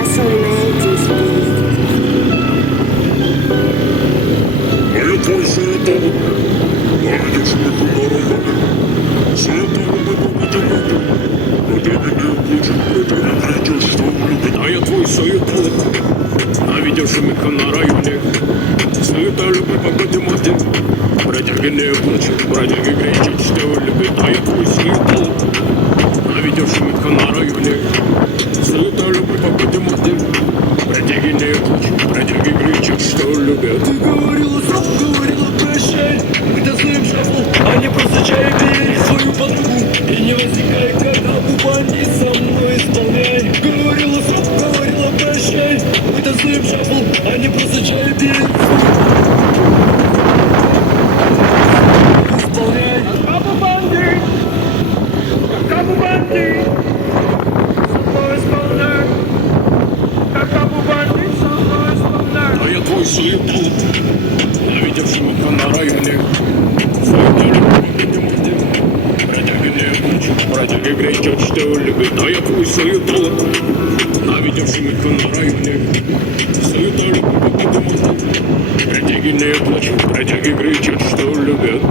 Особенная А я твой суетолог, найдешь мету на районе. Суетолог это математик, протягивая плечи, протягивая кричишь, что любит. А я твой суетолог, наведешь меха на районе. Суетолог по математике, протягивая плечи, протягивая кричишь, что любит. А я твой суетолог, наведешь меха на районе. Суетолог по математике, протягивая плечи, протягивая кричишь, что любят. Ты говорила срок, говорила прощай. Мы-то знаем шаблон, а не просто чай. Бери свою подругу и не возникай, когда бубанни со мной исполняй. Говорила срок, говорила прощай. Мы-то знаем шаблон, а не просто чай. Бери исполняй. Как бубанди, со мной исполняй. Как бубанди, со мной исполняй. А я твой суетолог, наведешь меха на районе. Суетолог по математике, протягивая плечи, протягивая кричишь, что любит. А я твой суетолог, наведешь меха на районе. Суетолог по математике, протягивая плечи, протягивая кричишь, что любят.